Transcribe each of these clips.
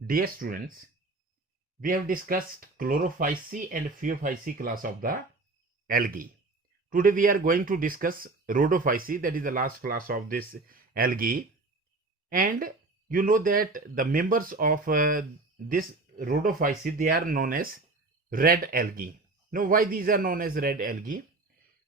Dear students, we have discussed chlorophyceae and phaeophyceae class of the algae. Today we are going to discuss rhodophyceae, that is the last class of this algae. And you know that the members of this rhodophyceae, they are known as red algae. Now why these are known as red algae?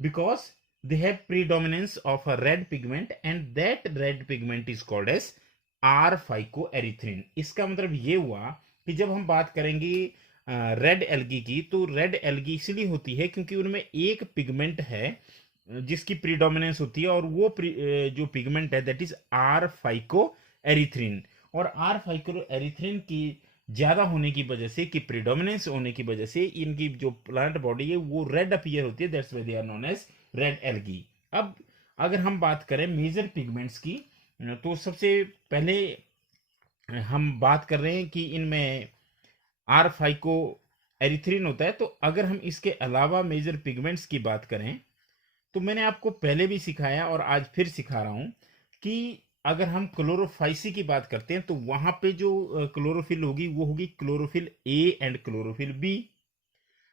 Because they have predominance of a red pigment and that red pigment is called as R phycoerythrin. इसका मतलब ये हुआ कि जब हम बात करेंगे red algae की, तो रेड एल्गी इसलिए होती है क्योंकि उनमें एक पिगमेंट है जिसकी प्रीडोमिनेंस होती है, और वो जो पिगमेंट है दैट इज आर फाइकोएरिथ्रिन। और आर फाइकोएरिथ्रिन की ज्यादा होने की वजह से, कि प्रीडोमिनेंस होने की वजह से, इनकी जो प्लांट बॉडी है वो रेड अपीयर होती है, that's why they are known as red algae. अब अगर हम बात करें मेजर पिगमेंट्स की, तो सबसे पहले हम बात कर रहे हैं कि इनमें आर फाइको एरिथ्रिन होता है। तो अगर हम इसके अलावा मेजर पिगमेंट्स की बात करें, तो मैंने आपको पहले भी सिखाया और आज फिर सिखा रहा हूं कि अगर हम क्लोरोफाइसी की बात करते हैं तो वहां पे जो क्लोरोफिल होगी वो होगी chlorophyll A and chlorophyll B.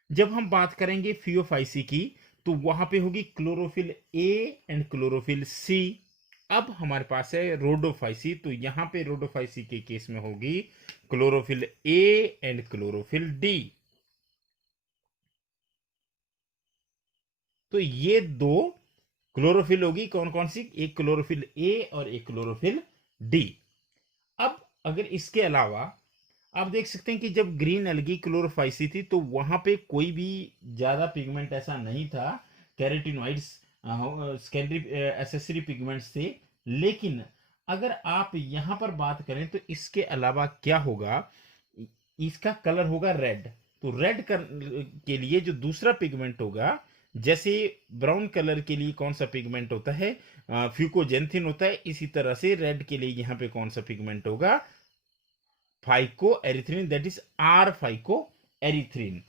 जब हम बात करेंगे फियोफाइसी की तो वहां पे होगी chlorophyll A and chlorophyll C. अब हमारे पास है रोडोफाइसी, तो यहां पे रोडोफाइसी के केस में होगी chlorophyll A and chlorophyll D. तो ये दो क्लोरोफिल होगी, कौन कौन सी? एक क्लोरोफिल ए और एक क्लोरोफिल डी। अब अगर इसके अलावा आप देख सकते हैं कि जब ग्रीन एल्गी क्लोरोफाइसी थी तो वहां पे कोई भी ज्यादा पिगमेंट ऐसा नहीं था, कैरेटिनॉइड्स सेकेंडरी एसेसरी पिगमेंट्स थे। लेकिन अगर आप यहां पर बात करें तो इसके अलावा क्या होगा, इसका कलर होगा रेड। तो रेड के लिए जो दूसरा पिगमेंट होगा, जैसे ब्राउन कलर के लिए कौन सा पिगमेंट होता है, फ्यूकोजेंथिन होता है, इसी तरह से रेड के लिए यहां पे कौन सा पिगमेंट होगा, phycoerythrin, that is R phycoerythrin.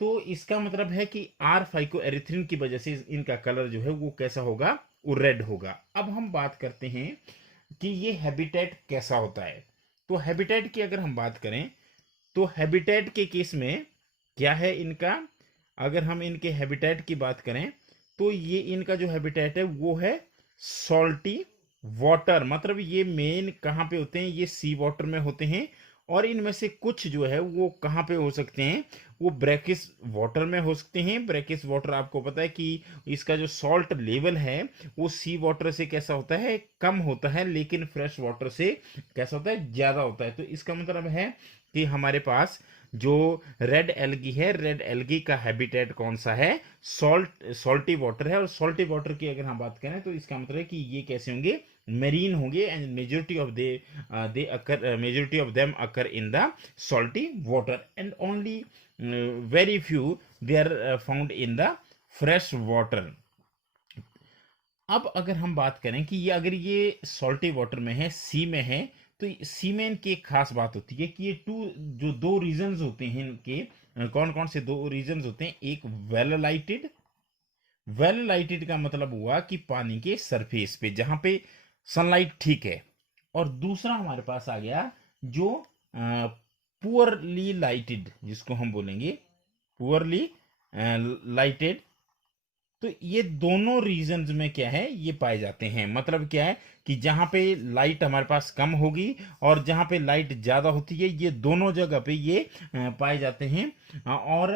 तो इसका मतलब है कि आर फाइको एरिथ्रिन की वजह से इनका कलर जो है वो कैसा होगा, वो रेड होगा। अब हम बात करते हैं कि ये हैबिटेट कैसा होता है। तो हैबिटेट की अगर हम बात करें तो हैबिटेट के केस में क्या है इनका, अगर हम इनके हैबिटेट की बात करें तो ये इनका जो हैबिटेट है वो है सॉल्टी वाटर। मतलब ये मेन कहाँ पे होते हैं, ये सी वाटर में होते हैं। और इनमें से कुछ जो है वो कहाँ पे हो सकते हैं, वो ब्रैकिस वाटर में हो सकते हैं। ब्रैकिस वाटर आपको पता है कि इसका जो सॉल्ट लेवल है वो सी वाटर से कैसा होता है, कम होता है, लेकिन फ्रेश वाटर से कैसा होता है, ज्यादा होता है। तो इसका मतलब है कि हमारे पास जो रेड एल्गी है, रेड एल्गी का हैबिटेट कौन सा है, सॉल्टी वाटर है। और सॉल्टी वाटर की अगर हम बात करें तो इसका मतलब है कि ये कैसे होंगे, मेरीन होंगे, and majority of them occur in the salty water and only very few they are found in the fresh water. अब अगर हम बात करें कि ये अगर ये सॉल्टी वाटर में है, सी में है, तो सी में इनकी एक खास बात होती है कि ये जो दो रीजन्स होते हैं इनके, कौन कौन से दो रीजन्स होते हैं, एक वेल लाइटेड। वेल लाइटेड का मतलब हुआ कि पानी के सरफेस पे जहां पे सनलाइट ठीक है। और दूसरा हमारे पास आ गया जो पुअरली लाइटेड, जिसको हम बोलेंगे पुअरली लाइटेड। तो ये दोनों रीजन्स में क्या है, ये पाए जाते हैं। मतलब क्या है कि जहां पे लाइट हमारे पास कम होगी और जहां पे लाइट ज्यादा होती है, ये दोनों जगह पे ये पाए जाते हैं। और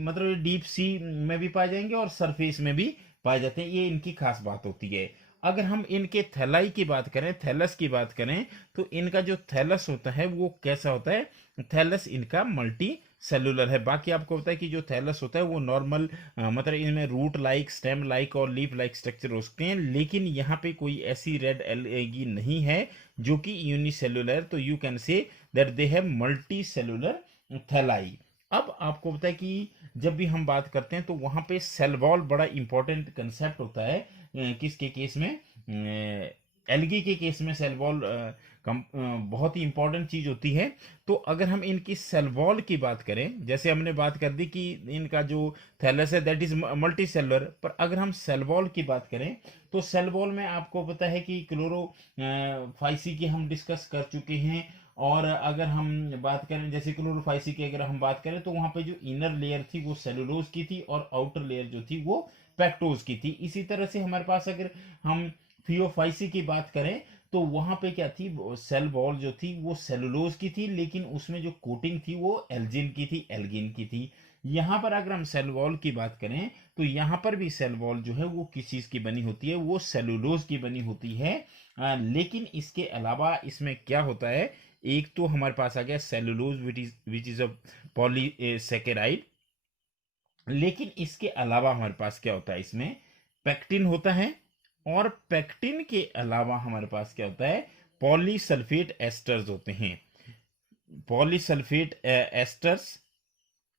मतलब डीप सी में भी पाए जाएंगे और सरफेस में भी पाए जाते हैं। ये इनकी खास बात होती है। अगर हम इनके थैलाई की बात करें, थैलस की बात करें, तो इनका जो थैलस होता है वो कैसा होता है, थैलस इनका मल्टी सेलुलर है। बाकी आपको पता है कि जो थैलस होता है वो नॉर्मल, मतलब इनमें रूट लाइक, स्टेम लाइक और लीफ लाइक स्ट्रक्चर हो सकते हैं। लेकिन यहाँ पे कोई ऐसी रेड एल्गी नहीं है जो कि यूनिसेलुलर, तो you can say that they have multi cellular thalli. अब आपको पता है कि जब भी हम बात करते हैं तो वहां पे सेल वॉल बड़ा इंपॉर्टेंट कंसेप्ट होता है। किसके केस में, एल्गी के केस में सेल वॉल बहुत ही इंपॉर्टेंट चीज होती है। तो अगर हम इनकी सेल वॉल की बात करें, जैसे हमने बात कर दी कि इनका जो थैलस है दैट इज मल्टी सेलुलर, पर अगर हम सेल वॉल की बात करें तो सेल वॉल में आपको पता है कि क्लोरोफाइसी की हम डिस्कस कर चुके हैं। और अगर हम बात करें जैसे क्लोरोफाइसी की अगर हम बात करें तो वहां पे जो इनर लेयर थी वो सेलुलोज की थी और आउटर लेयर जो थी वो पेक्टोज की थी। इसी तरह से हमारे पास अगर हम फियोफाइसी की बात करें तो वहां पे क्या थी, सेल वॉल जो थी वो सेलुलोज की थी, लेकिन उसमें जो कोटिंग थी वो एल्जिन की थी, एल्गिन की थी। यहाँ पर अगर हम सेल वॉल की बात करें तो यहाँ पर भी सेल वॉल जो है वो किस चीज की बनी होती है, वो सेलुलोज की बनी होती है। लेकिन इसके अलावा इसमें क्या होता है, एक तो हमारे पास आ गया cellulose which is a polysaccharide, लेकिन इसके अलावा हमारे पास क्या होता है, इसमें पेक्टिन होता है, और पेक्टिन के अलावा हमारे पास क्या होता है, पॉलीसल्फेट एस्टर्स होते हैं। पॉलीसल्फेट एस्टर्स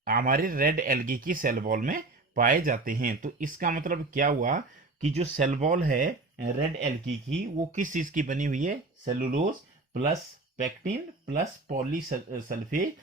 हमारे रेड एल्गी की सेल वॉल में पाए जाते हैं। तो इसका मतलब क्या हुआ कि जो सेल वॉल है रेड एल्गी की वो किस चीज की बनी हुई है, cellulose plus pectin plus polysulphate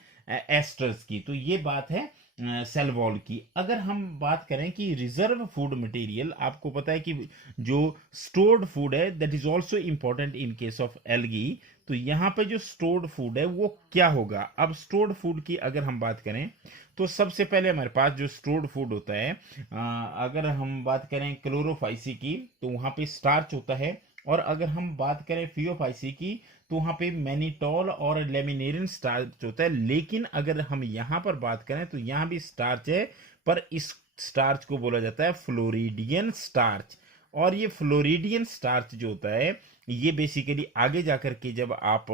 asters की। तो ये बात है सेल वॉल की। अगर हम बात करें कि रिजर्व फूड मटेरियल, आपको पता है कि जो स्टोर्ड फूड है that is also important in case of algae. तो यहाँ पे जो स्टोर्ड फूड है वो क्या होगा। अब स्टोर्ड फूड की अगर हम बात करें तो सबसे पहले हमारे पास जो स्टोर्ड फूड होता है, अगर हम बात करें क्लोरोफाइसी की तो वहाँ पे स्टार्च होता है, और अगर हम बात करें फियोफाइसी की तो वहाँ पे मैनिटोल और लेमिनेरिन स्टार्च होता है। लेकिन अगर हम यहाँ पर बात करें तो यहाँ भी स्टार्च है, पर इस स्टार्च को बोला जाता है फ्लोरिडियन स्टार्च। और ये फ्लोरिडियन स्टार्च जो होता है ये बेसिकली आगे जाकर के जब आप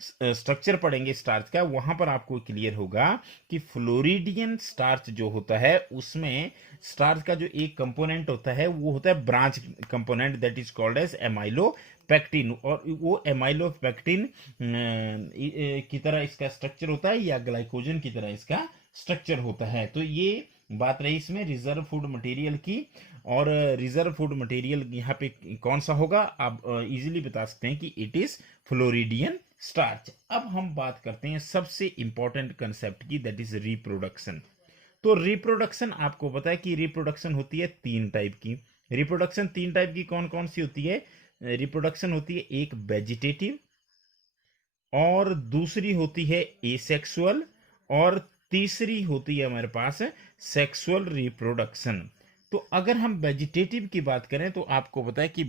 स्ट्रक्चर पढ़ेंगे स्टार्च का, वहां पर आपको क्लियर होगा कि फ्लोरिडियन स्टार्च जो होता है उसमें स्टार्च का जो एक कंपोनेंट होता है वो होता है branch component that is called as amylopectin. और वो एमाइलो पैक्टिन की तरह इसका स्ट्रक्चर होता है या ग्लाइकोजन की तरह इसका स्ट्रक्चर होता है। तो ये बात रही इसमें रिजर्व फूड मटेरियल की। और रिजर्व फूड मटेरियल यहाँ पे कौन सा होगा, आप इजीली बता सकते हैं कि इट इज फ्लोरिडियन स्टार्च। अब हम बात करते हैं सबसे इंपॉर्टेंट कंसेप्ट की, दैट इज रिप्रोडक्शन। तो रिप्रोडक्शन आपको पता है कि रिप्रोडक्शन होती है तीन टाइप की। रिप्रोडक्शन तीन टाइप की कौन कौन सी होती है, रिप्रोडक्शन होती है एक वेजिटेटिव, और दूसरी होती है एसेक्सुअल, और तीसरी होती है हमारे पास सेक्सुअल रिप्रोडक्शन। तो अगर हम वेजिटेटिव की बात करें तो आपको पता है कि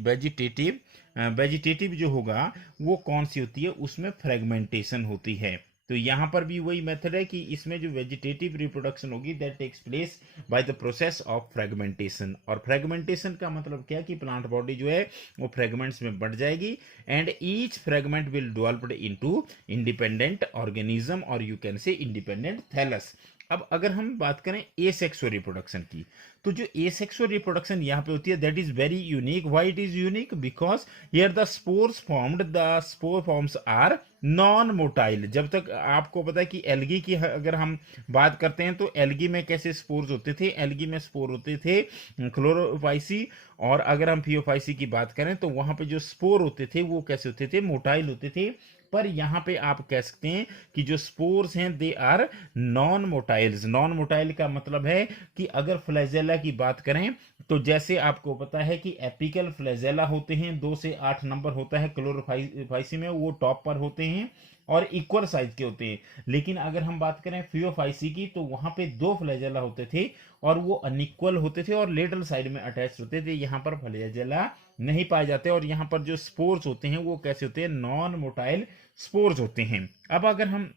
वेजिटेटिव जो होगा वो कौन सी होती है, उसमें फ्रेगमेंटेशन होती है। तो यहां पर भी वही मेथड है कि इसमें जो वेजिटेटिव रिप्रोडक्शन होगी that takes place by the process of fragmentation. और फ्रेगमेंटेशन का मतलब क्या है कि प्लांट बॉडी जो है वो फ्रेगमेंट्स में बढ़ जाएगी, and each fragment will developed into independent organism, और you can say independent thallus. अब अगर हम बात करें एसेक्सुअल रिप्रोडक्शन की, तो जो एसेक्सुअल रिप्रोडक्शन यहाँ पे होती है that is very unique. Why it is unique, because here the spore forms are non motile. जब तक आपको पता है कि एल्गी की अगर हम बात करते हैं तो एल्गी में कैसे स्पोर्स होते थे, एल्गी में स्पोर होते थे क्लोरोफाइसी, और अगर हम फियोफाइसी की बात करें तो वहां पे जो स्पोर होते थे वो कैसे होते थे, मोटाइल होते थे। पर यहां पे आप कह सकते हैं कि जो स्पोर्स हैं they are non motiles. Non motile का मतलब है कि अगर फ्लैजेला की बात करें तो जैसे आपको पता है कि एपिकल फ्लैजेला होते हैं, 2 से 8 नंबर होता है क्लोरोफाइसी में, वो टॉप पर होते हैं और इक्वल साइज के होते हैं। लेकिन अगर हम बात करें फियोफाइसी की तो वहां पे 2 फ्लैजेला होते थे और वो अनइक्वल होते थे और लेटरल साइड में अटैच होते थे। यहाँ पर फ्लैजेला नहीं पाए जाते, और यहाँ पर जो स्पोर्स होते हैं वो कैसे होते हैं, नॉन मोटाइल स्पोर्स होते हैं। अब अगर हम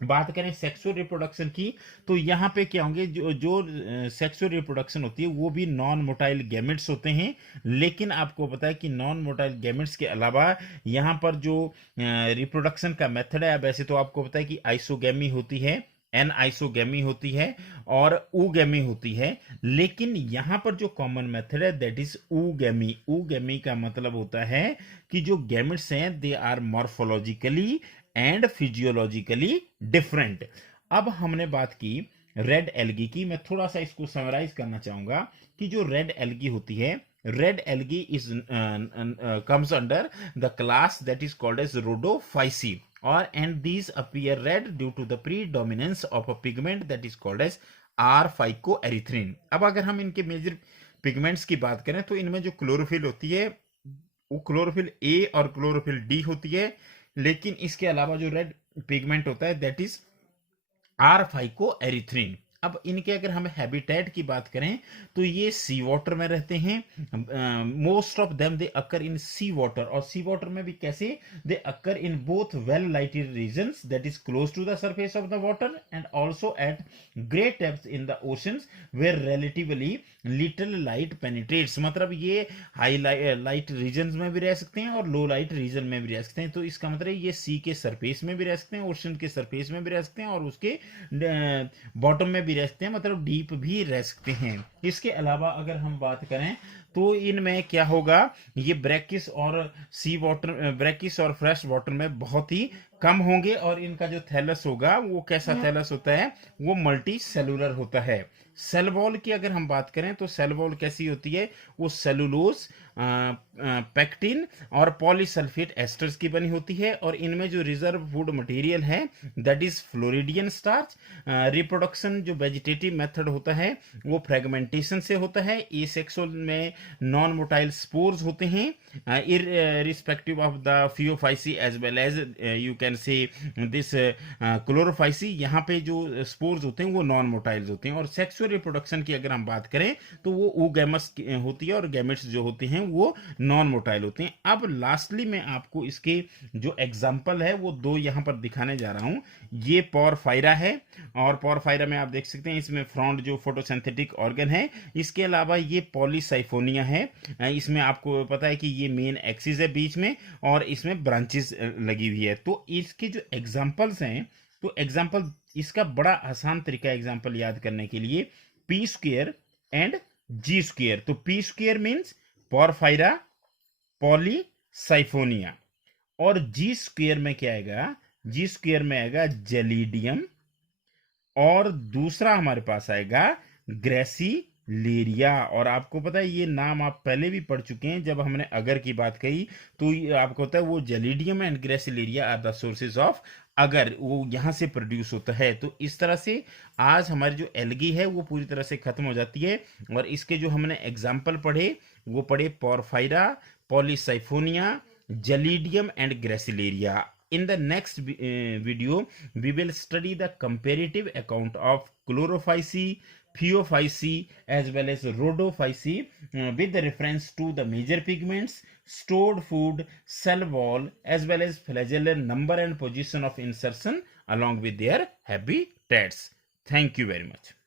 बात करें सेक्सुअल रिप्रोडक्शन की तो यहाँ पे क्या होंगे, जो जो सेक्सुअल रिप्रोडक्शन होती है वो भी नॉन मोटाइल गैमेट्स होते हैं। लेकिन आपको पता है कि नॉन मोटाइल गैमेट्स के अलावा यहाँ पर जो रिप्रोडक्शन का मेथड है, वैसे तो आपको पता है कि आइसोगैमी होती है, एन आइसोगैमी होती है, और ऊगैमी होती है। लेकिन यहाँ पर जो कॉमन मेथड है दैट इज ऊगैमी। ऊगैमी का मतलब होता है कि जो गैमेट्स हैं they are morphologically and physiologically different. अब हमने बात की रेड एल्गी की, मैं थोड़ा सा इसको समराइज करना चाहूंगा कि जो रेड एल्गी होती है, red algae is comes under the class that is called as rhodophyceae, और and these appear red due to the predominance of a pigment that is called as R-phycoerythrin। अब अगर हम इनके मेजर पिगमेंट्स की बात करें तो इनमें जो क्लोरोफिल होती है वो क्लोरोफिल ए और क्लोरोफिल डी होती है। लेकिन इसके अलावा जो रेड पिगमेंट होता है that is R phycoerythrin. अब इनके अगर हम हैबिटेट की बात करें तो ये सी वाटर में रहते हैं। Most of them they occur in sea water, और सी वाटर में भी कैसे, they occur in both well lighted regions that is close to the surface of the water and also at great depth in the oceans where relatively little light penetrates. मतलब ये high light reason में भी रह सकते हैं और लो light reason में भी रह सकते हैं। तो इसका मतलब ये सी के सरफेस में भी रह सकते हैं, ओशन के सरफेस में भी रह सकते हैं, और उसके बॉटम में भी रह सकते हैं, मतलब डीप भी रह सकते हैं। इसके अलावा अगर हम बात करें तो इनमें क्या होगा, ये ब्रैकिस और सी वाटर, ब्रैकिस और फ्रेश वाटर में बहुत ही कम होंगे, और इनका जो थैलस होगा वो कैसा थैलस होता है, वो मल्टी सेलुलर होता है। सेल वॉल की अगर हम बात करें तो सेल वॉल कैसी होती है, वो सेलुलोज, पेक्टिन और पॉलीसल्फेट एस्टर्स की बनी होती है, और इनमें जो रिजर्व फूड मटेरियल है that is floridean starch. Reproduction जो वेजिटेटिव मेथड होता है वो फ्रेगमेंटेशन से होता है। एसेक्सुअल में नॉन मोटाइल स्पोर्स होते हैं, irrespective of the phaeophycy as well as you can say this chlorophycy। यहाँ पे जो स्पोर्स होते हैं वो नॉन मोटाइल्स होते हैं। और सेक्सुअल रिप्रोडक्शन की अगर हम बात करें तो वो oogamous होती है, और गैमेट्स जो होते हैं वो नॉन मोटाइल होते हैं। अब लास्टली मैं आपको इसके जो एग्जाम्पल है वो दो यहाँ पर दिखाने जा रहा हूँ। ये पोरफायरा है, और पोरफायरा में आप देख सकते हैं इसमें फ्रंट जो फोटोसिंथेटिक ऑर्गन है। इसके अलावा ये पॉलीसाइफोनिया है, इसमें आपको पता है कि ये मेन एक्सिस है बीच में, और इसमें ब्रांचेस लगी हुई है। तो इसके जो एग्जांपल्स हैं, तो एग्जांपल इसका बड़ा आसान तरीका एग्जांपल याद करने के लिए, P square and G square. तो P square means porphyra, polysiphonia, और जी स्क्वेयर में क्या आएगा, जी स्क्वेयर में आएगा जेलिडियम, और दूसरा हमारे पास आएगा ग्रेसिलेरिया। और आपको पता है ये नाम आप पहले भी पढ़ चुके हैं जब हमने अगर की बात कही, तो ये आपको पता है वो Gelidium and Gracilaria are the sources of agar, वो यहाँ से प्रोड्यूस होता है। तो इस तरह से आज हमारी जो एल्गी है वो पूरी तरह से खत्म हो जाती है। और इसके जो हमने एग्जाम्पल पढ़े वो पढ़े porphyra, Polysiphonia, gelidium and gracilaria. In the next video, we will study the comparative account of chlorophycy, phaeophycy as well as rhodophycy with the reference to the major pigments, stored food, cell wall as well as flagellar number and position of insertion along with their habitats. Thank you very much.